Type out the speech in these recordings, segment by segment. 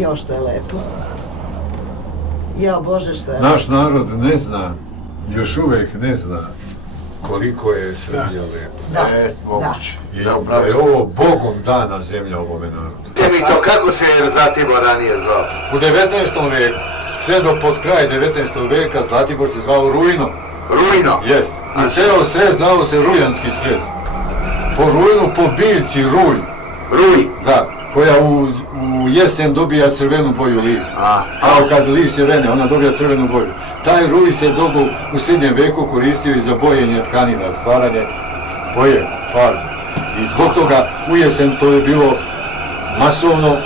Jao što je lepo. Jao Bože što je Naš narod ne zna, još uvijek ne zna koliko je Srbija lepa. Da, moguće. I da je ovo Bogom dana zemlja ovome narodu. Te mi to, kako se je Zlatibor ranije zvao? U 19. veku, sve do pod kraj 19. veka, Zlatibor se zvao Rujno. Rujno? Jest. I ceo srez zvao se Rujanski srez. Po Rujnu, po biljci Ruj. Ruj? Da, koja u jesen dobija crvenu boju list. A kad list je vene, ona dobija crvenu boju. Taj ruj se dugo u srednjem veku koristio i za bojenje tkanina, stvaranje boje, farbe. I zbog toga u jesen to je bilo masovno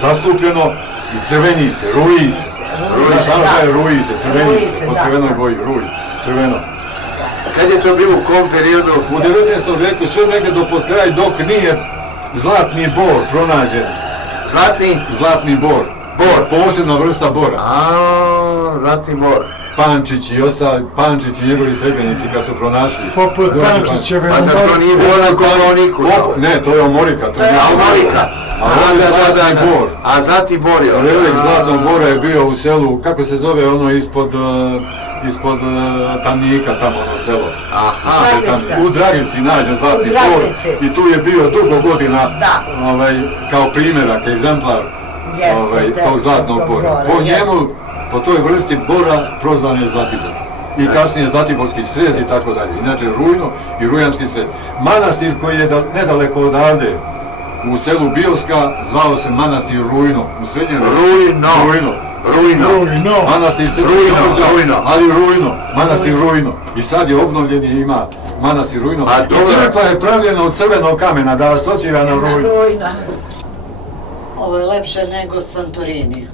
zastupljeno i crveni se, ruji se. Samo kaže ruji se, crveni se, po crvenoj boji, ruj, crveno. Kad je to bilo, u kom periodu? U 19. veku, sve negdje do pod kraj, dok nije zlatni bor pronađen. Zlatni? Zlatni bor. Bor? Posebna vrsta bora. Zlatni bor. Pančić i ostali, Pančić i njegovi sledbenici kad su pronašli. Poput Pančićeve. A zar to nije bilo na koloniku? Ne, to je Omorika. To je Omorika. A ovo je zlatni bor. A zlatni bor je. Relik zlatnog bora je bio u selu, kako se zove ono ispod Tamnika, tamo ono selo. U Dragici nađen zlatni bor i tu je bio dugo godina kao primjerak, egzemplar tog zlatnog bora. Po njemu, po toj vrsti bora prozvan je Zlatibor. I kasnije Zlatiborski srez i tako dalje. Inače Rujno i Rujanski srez. Manastir koji je nedaleko odavde, u selu Bioska, zvao se manastir Rujno. U srednjem Rujno. Manastir se Rujno, ali Rujno. Manastir Rujno. I sad je obnovljen i ima manastir Rujno. I crkva je pravljena od crvenog kamena, da asocira na Rujno. Ovo je lepše nego Santorini.